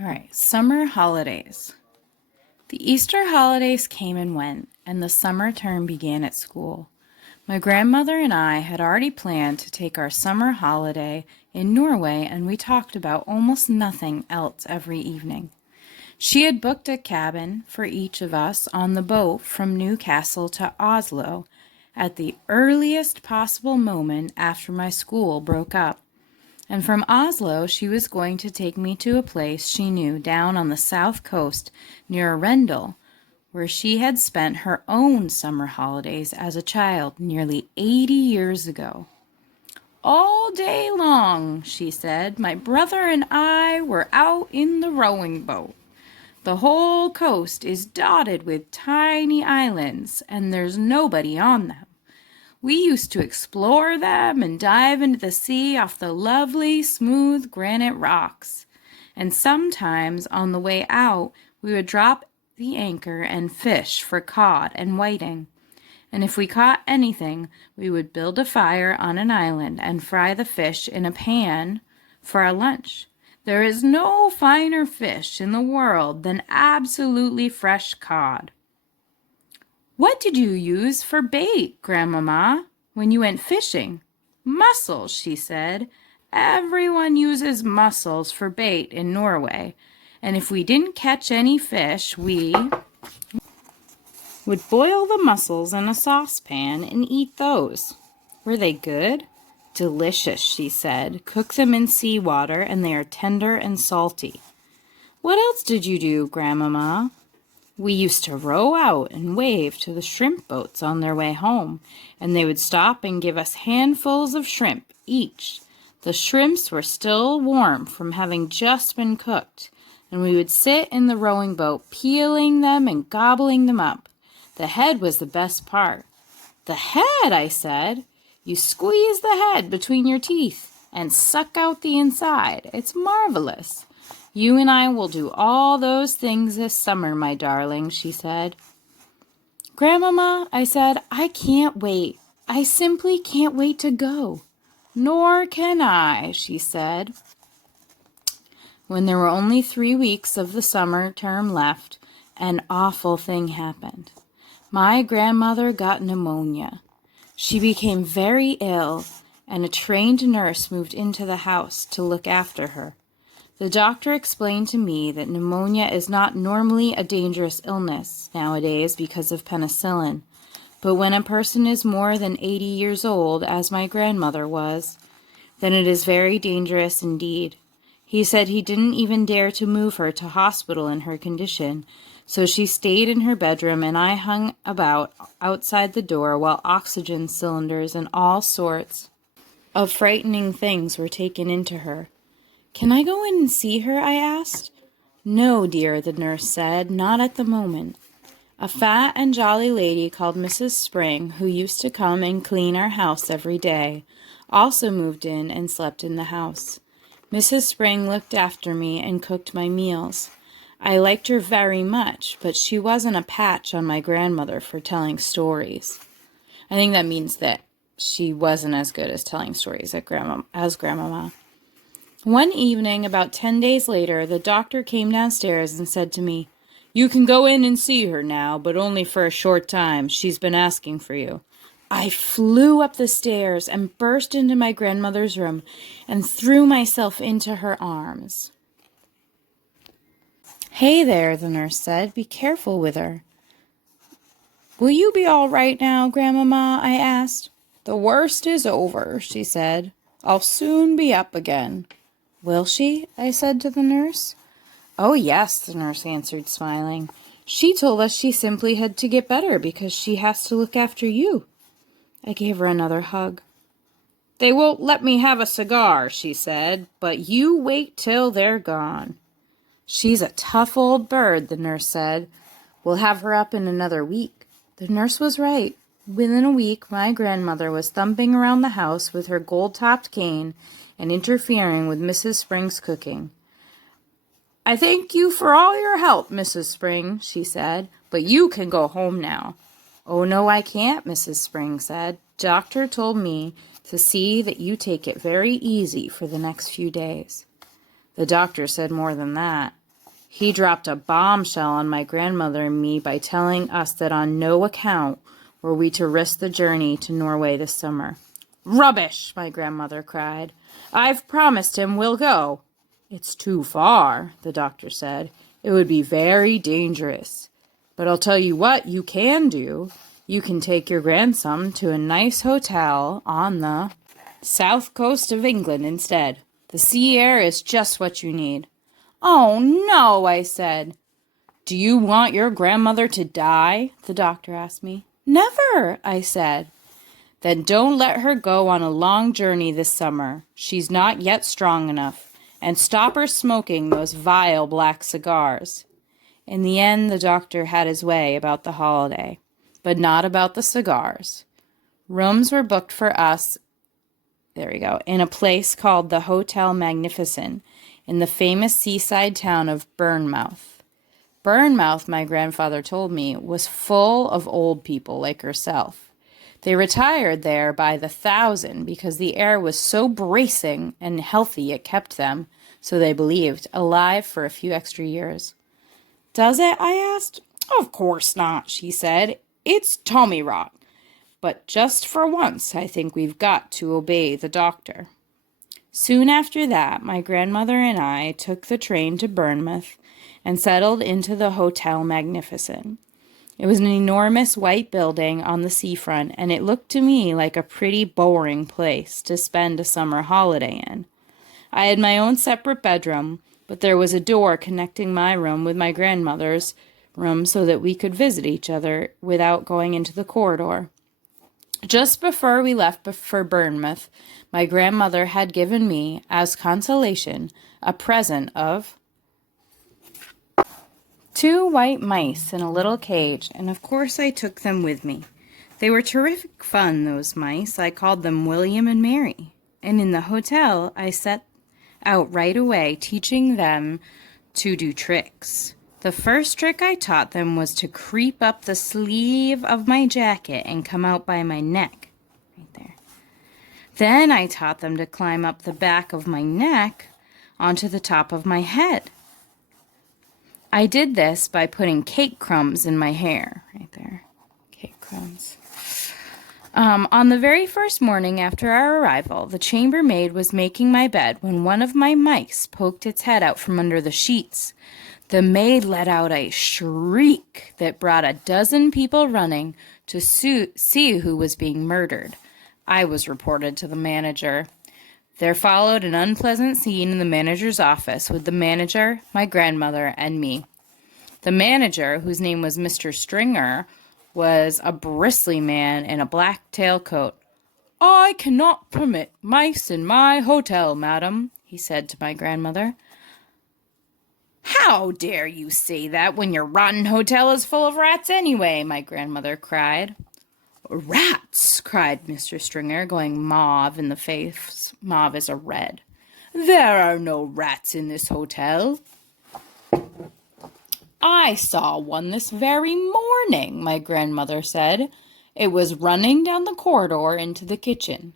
All right, summer holidays. The Easter holidays came and went, and the summer term began at school. My grandmother and I had already planned to take our summer holiday in Norway, and we talked about almost nothing else every evening. She had booked a cabin for each of us on the boat from Newcastle to Oslo at the earliest possible moment after my school broke up. And from Oslo, she was going to take me to a place she knew down on the south coast near Arendal, where she had spent her own summer holidays as a child nearly 80 years ago. All day long, she said, my brother and I were out in the rowing boat. The whole coast is dotted with tiny islands, and there's nobody on them. We used to explore them and dive into the sea off the lovely, smooth granite rocks. And sometimes on the way out, we would drop the anchor and fish for cod and whiting. And if we caught anything, we would build a fire on an island and fry the fish in a pan for our lunch. There is no finer fish in the world than absolutely fresh cod. What did you use for bait, Grandmama, when you went fishing? Mussels, she said. Everyone uses mussels for bait in Norway. And if we didn't catch any fish, we would boil the mussels in a saucepan and eat those. Were they good? Delicious, she said. Cook them in seawater and they are tender and salty. What else did you do, Grandmama? We used to row out and wave to the shrimp boats on their way home, and they would stop and give us handfuls of shrimp each. The shrimps were still warm from having just been cooked, and we would sit in the rowing boat peeling them and gobbling them up. The head was the best part. The head, I said. You squeeze the head between your teeth and suck out the inside. It's marvelous. You and I will do all those things this summer, my darling, she said. Grandmama, I said, I can't wait. I simply can't wait to go. Nor can I, she said. When there were only 3 weeks of the summer term left, an awful thing happened. My grandmother got pneumonia. She became very ill, and a trained nurse moved into the house to look after her. The doctor explained to me that pneumonia is not normally a dangerous illness nowadays because of penicillin, but when a person is more than 80 years old, as my grandmother was, then it is very dangerous indeed. He said he didn't even dare to move her to hospital in her condition, so she stayed in her bedroom and I hung about outside the door while oxygen cylinders and all sorts of frightening things were taken into her. Can I go in and see her? I asked. No, dear, the nurse said, not at the moment. A fat and jolly lady called Mrs. Spring, who used to come and clean our house every day, also moved in and slept in the house. Mrs. Spring looked after me and cooked my meals. I liked her very much, but she wasn't a patch on my grandmother for telling stories. I think that means that she wasn't as good as telling stories as Grandmama. One evening, about 10 days later, the doctor came downstairs and said to me, You can go in and see her now, but only for a short time. She's been asking for you. I flew up the stairs and burst into my grandmother's room and threw myself into her arms. Hey there, the nurse said. Be careful with her. Will you be all right now, Grandmama? I asked. The worst is over, she said. I'll soon be up again. Will she? I said to the nurse. Oh, yes, the nurse answered, smiling. She told us she simply had to get better because she has to look after you. I gave her another hug. They won't let me have a cigar, she said, but you wait till they're gone. She's a tough old bird, the nurse said. We'll have her up in another week. The nurse was right. Within a week, my grandmother was thumping around the house with her gold-topped cane and interfering with Mrs. Spring's cooking. I thank you for all your help, Mrs. Spring, she said, but you can go home now. Oh, no, I can't, Mrs. Spring said. Doctor told me to see that you take it very easy for the next few days. The doctor said more than that. He dropped a bombshell on my grandmother and me by telling us that on no account were we to risk the journey to Norway this summer. Rubbish, my grandmother cried. I've promised him we'll go. It's too far, the doctor said. It would be very dangerous. But I'll tell you what you can do. You can take your grandson to a nice hotel on the south coast of England instead. The sea air is just what you need. Oh, no, I said. Do you want your grandmother to die? The doctor asked me. Never, I said. Then don't let her go on a long journey this summer. She's not yet strong enough. And stop her smoking those vile black cigars. In the end, the doctor had his way about the holiday, but not about the cigars. Rooms were booked for us, in a place called the Hotel Magnificent, in the famous seaside town of Bournemouth. Bournemouth, my grandfather told me, was full of old people like herself. They retired there by the thousand because the air was so bracing and healthy it kept them, so they believed, alive for a few extra years. Does it? I asked. Of course not, she said. It's Tommy rot. But just for once, I think we've got to obey the doctor. Soon after that, my grandmother and I took the train to Bournemouth and settled into the Hotel Magnificent. It was an enormous white building on the seafront, and it looked to me like a pretty boring place to spend a summer holiday in. I had my own separate bedroom, but there was a door connecting my room with my grandmother's room so that we could visit each other without going into the corridor. Just before we left for Bournemouth, my grandmother had given me, as consolation, a present of 2 white mice in a little cage, and of course I took them with me. They were terrific fun, those mice. I called them William and Mary. And in the hotel, I set out right away, teaching them to do tricks. The first trick I taught them was to creep up the sleeve of my jacket and come out by my neck, right there. Then I taught them to climb up the back of my neck onto the top of my head. I did this by putting cake crumbs in my hair, right there, cake crumbs. On the very first morning after our arrival, the chambermaid was making my bed when one of my mice poked its head out from under the sheets. The maid let out a shriek that brought a dozen people running to see who was being murdered. I was reported to the manager. There followed an unpleasant scene in the manager's office with the manager, my grandmother, and me. The manager, whose name was Mr. Stringer, was a bristly man in a black tailcoat. I cannot permit mice in my hotel, madam, he said to my grandmother. How dare you say that when your rotten hotel is full of rats anyway, my grandmother cried. Rats, cried Mr. Stringer, going mauve in the face. Mauve is a red. There are no rats in this hotel. I saw one this very morning, my grandmother said. It was running down the corridor into the kitchen.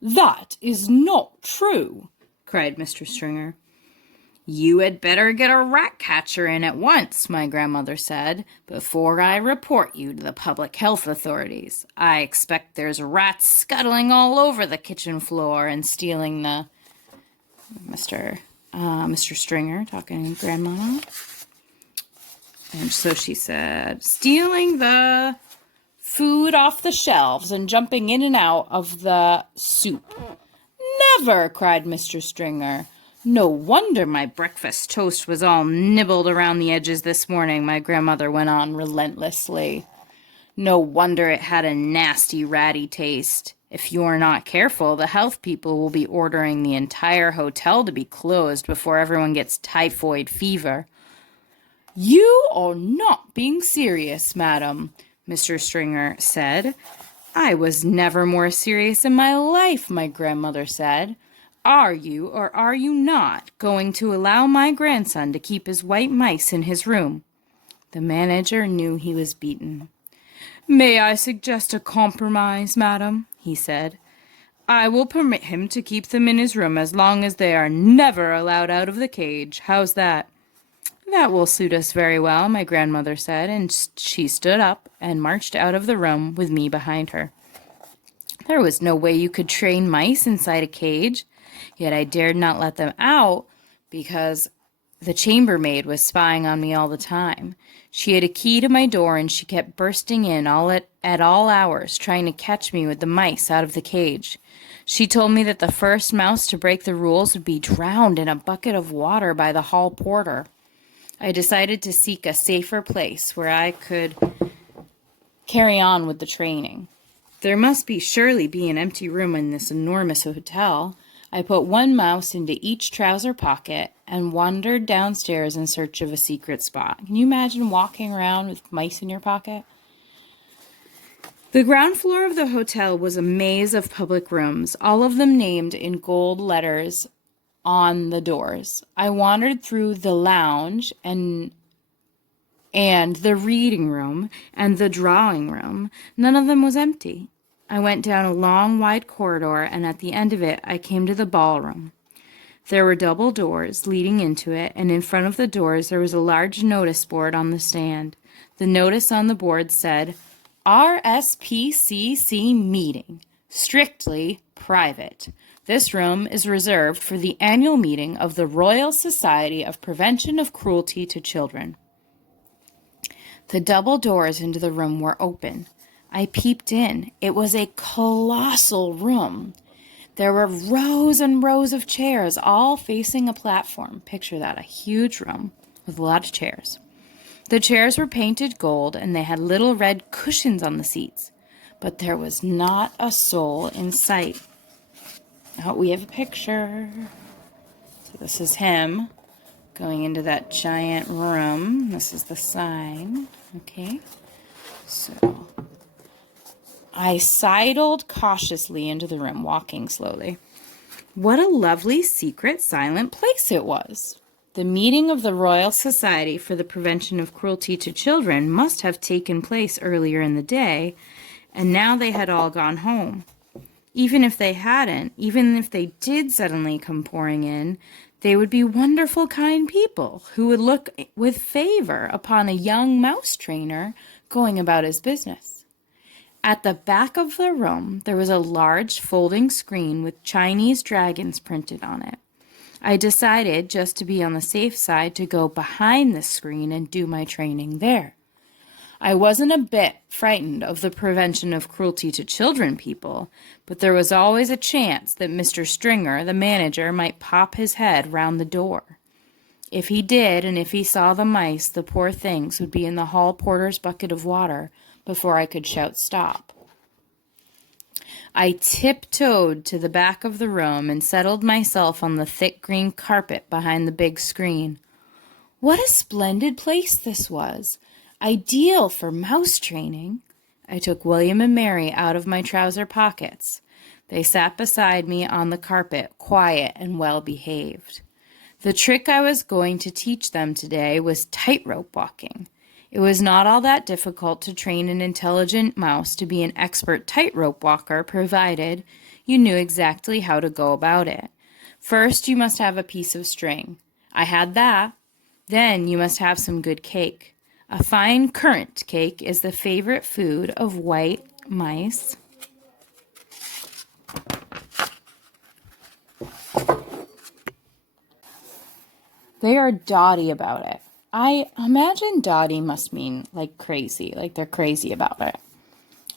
That is not true, cried Mr. Stringer. You had better get a rat catcher in at once, my grandmother said, before I report you to the public health authorities. I expect there's rats scuttling all over the kitchen floor and stealing the... Mr. Stringer talking to Grandma. And so she said, stealing the food off the shelves and jumping in and out of the soup. Never, cried Mr. Stringer. No wonder my breakfast toast was all nibbled around the edges this morning, my grandmother went on relentlessly. No wonder it had a nasty, ratty taste. If you're not careful, the health people will be ordering the entire hotel to be closed before everyone gets typhoid fever. You are not being serious, madam, Mr. Stringer said. I was never more serious in my life, my grandmother said. Are you, or are you not, going to allow my grandson to keep his white mice in his room? The manager knew he was beaten. May I suggest a compromise, madam? He said. I will permit him to keep them in his room as long as they are never allowed out of the cage. How's that? That will suit us very well, my grandmother said, and she stood up and marched out of the room with me behind her. There was no way you could train mice inside a cage, yet I dared not let them out because the chambermaid was spying on me all the time. She had a key to my door and she kept bursting in at all hours, trying to catch me with the mice out of the cage. She told me that the first mouse to break the rules would be drowned in a bucket of water by the hall porter. I decided to seek a safer place where I could carry on with the training. There must surely be an empty room in this enormous hotel. I put one mouse into each trouser pocket and wandered downstairs in search of a secret spot. Can you imagine walking around with mice in your pocket? The ground floor of the hotel was a maze of public rooms, all of them named in gold letters on the doors. I wandered through the lounge and the reading room and the drawing room. None of them was empty. I went down a long, wide corridor, and at the end of it, I came to the ballroom. There were double doors leading into it, and in front of the doors there was a large notice board on the stand. The notice on the board said, RSPCC meeting, strictly private. This room is reserved for the annual meeting of the Royal Society of Prevention of Cruelty to Children. The double doors into the room were open. I peeped in. It was a colossal room. There were rows and rows of chairs, all facing a platform. Picture that, a huge room with a lot of chairs. The chairs were painted gold, and they had little red cushions on the seats. But there was not a soul in sight. Oh, we have a picture. So this is him going into that giant room. This is the sign. Okay. So I sidled cautiously into the room, walking slowly. What a lovely, secret, silent place it was. The meeting of the Royal Society for the Prevention of Cruelty to Children must have taken place earlier in the day, and now they had all gone home. Even if they hadn't, even if they did suddenly come pouring in, they would be wonderful, kind people who would look with favor upon a young mouse trainer going about his business. At the back of the room, there was a large folding screen with Chinese dragons printed on it. I decided, just to be on the safe side, to go behind the screen and do my training there. I wasn't a bit frightened of the Prevention of Cruelty to Children people, but there was always a chance that Mr. Stringer, the manager, might pop his head round the door. If he did, and if he saw the mice, the poor things would be in the hall porter's bucket of water before I could shout stop. I tiptoed to the back of the room and settled myself on the thick green carpet behind the big screen. What a splendid place this was! Ideal for mouse training. I took William and Mary out of my trouser pockets. They sat beside me on the carpet, quiet and well behaved. The trick I was going to teach them today was tightrope walking. It was not all that difficult to train an intelligent mouse to be an expert tightrope walker, provided you knew exactly how to go about it. First, you must have a piece of string. I had that. Then you must have some good cake. A fine currant cake is the favorite food of white mice. They are dotty about it. I imagine dotty must mean like crazy, like they're crazy about it.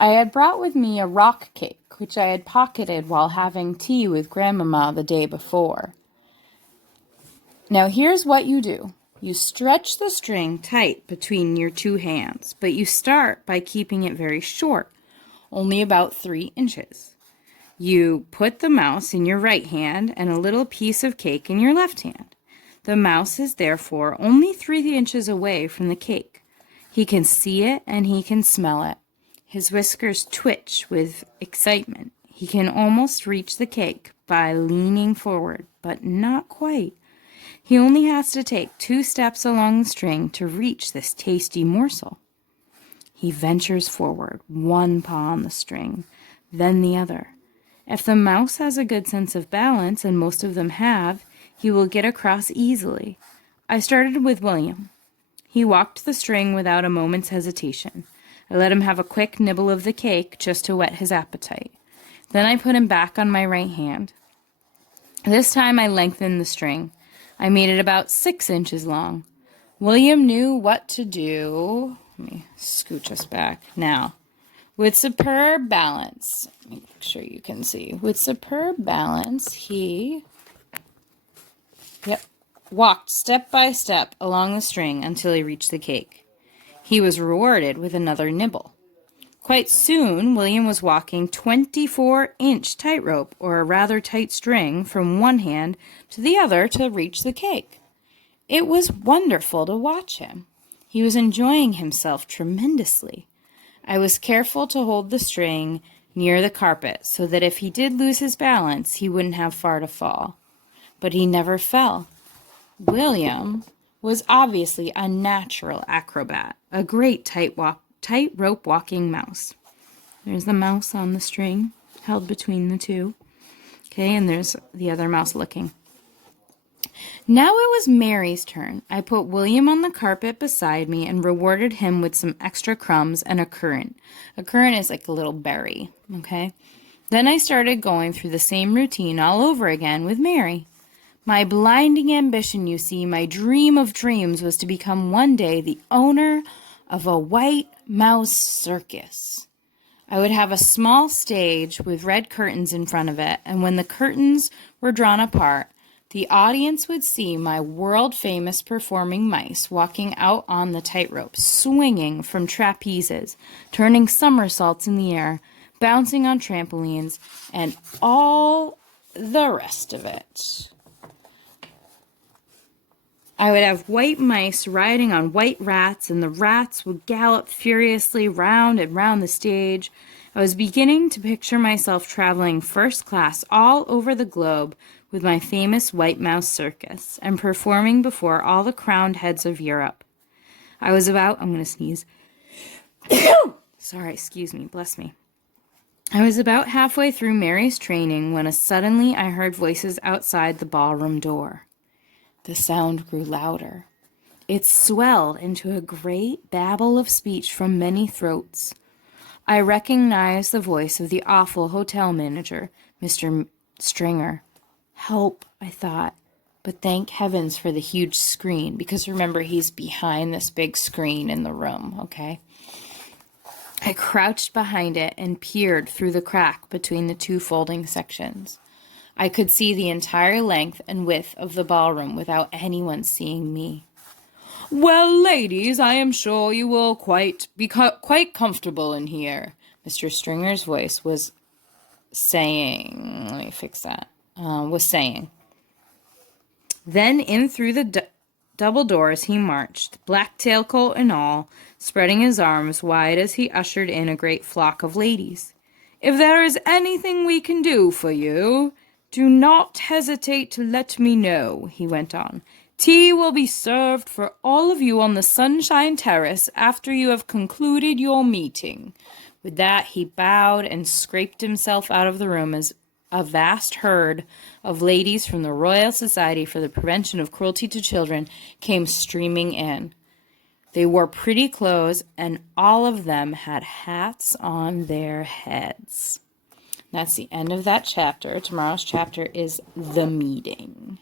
I had brought with me a rock cake, which I had pocketed while having tea with Grandmama the day before. Now here's what you do. You stretch the string tight between your two hands, but you start by keeping it very short, only about 3 inches. You put the mouse in your right hand and a little piece of cake in your left hand. The mouse is therefore only 3 inches away from the cake. He can see it and he can smell it. His whiskers twitch with excitement. He can almost reach the cake by leaning forward, but not quite. He only has to take 2 steps along the string to reach this tasty morsel. He ventures forward, one paw on the string, then the other. If the mouse has a good sense of balance, and most of them have, he will get across easily. I started with William. He walked the string without a moment's hesitation. I let him have a quick nibble of the cake just to whet his appetite. Then I put him back on my right hand. This time I lengthened the string. I made it about 6 inches long. William knew what to do. Let me scooch us back. Now, with superb balance, let me make sure you can see. With superb balance, he walked step by step along the string until he reached the cake. He was rewarded with another nibble. Quite soon, William was walking 24-inch tightrope, or a rather tight string, from one hand to the other to reach the cake. It was wonderful to watch him. He was enjoying himself tremendously. I was careful to hold the string near the carpet so that if he did lose his balance, he wouldn't have far to fall. But he never fell. William was obviously a natural acrobat, a great tightrope walking mouse. There's the mouse on the string held between the two. Okay, and there's the other mouse looking. Now it was Mary's turn. I put William on the carpet beside me and rewarded him with some extra crumbs and a currant. A currant is like a little berry, okay? Then I started going through the same routine all over again with Mary. My blinding ambition, you see, my dream of dreams, was to become one day the owner of a white mouse circus. I would have a small stage with red curtains in front of it, and when the curtains were drawn apart, the audience would see my world-famous performing mice walking out on the tightrope, swinging from trapezes, turning somersaults in the air, bouncing on trampolines, and all the rest of it. I would have white mice riding on white rats, and the rats would gallop furiously round and round the stage. I was beginning to picture myself traveling first class all over the globe with my famous White Mouse Circus and performing before all the crowned heads of Europe. I'm going to sneeze. Sorry, excuse me, bless me. I was about halfway through Mary's training when suddenly I heard voices outside the ballroom door. The sound grew louder. It swelled into a great babble of speech from many throats. I recognized the voice of the awful hotel manager, Mr. Stringer. Help, I thought, but thank heavens for the huge screen, because remember, he's behind this big screen in the room, okay? I crouched behind it and peered through the crack between the two folding sections. I could see the entire length and width of the ballroom without anyone seeing me. "Well, ladies, I am sure you will be quite comfortable in here," Mr. Stringer's voice was saying. Let me fix that. Was saying. Then in through the double doors he marched, black tailcoat and all, spreading his arms wide as he ushered in a great flock of ladies. "If there is anything we can do for you, do not hesitate to let me know," he went on. "Tea will be served for all of you on the Sunshine Terrace after you have concluded your meeting." With that, he bowed and scraped himself out of the room as a vast herd of ladies from the Royal Society for the Prevention of Cruelty to Children came streaming in. They wore pretty clothes, and all of them had hats on their heads. That's the end of that chapter. Tomorrow's chapter is the meeting.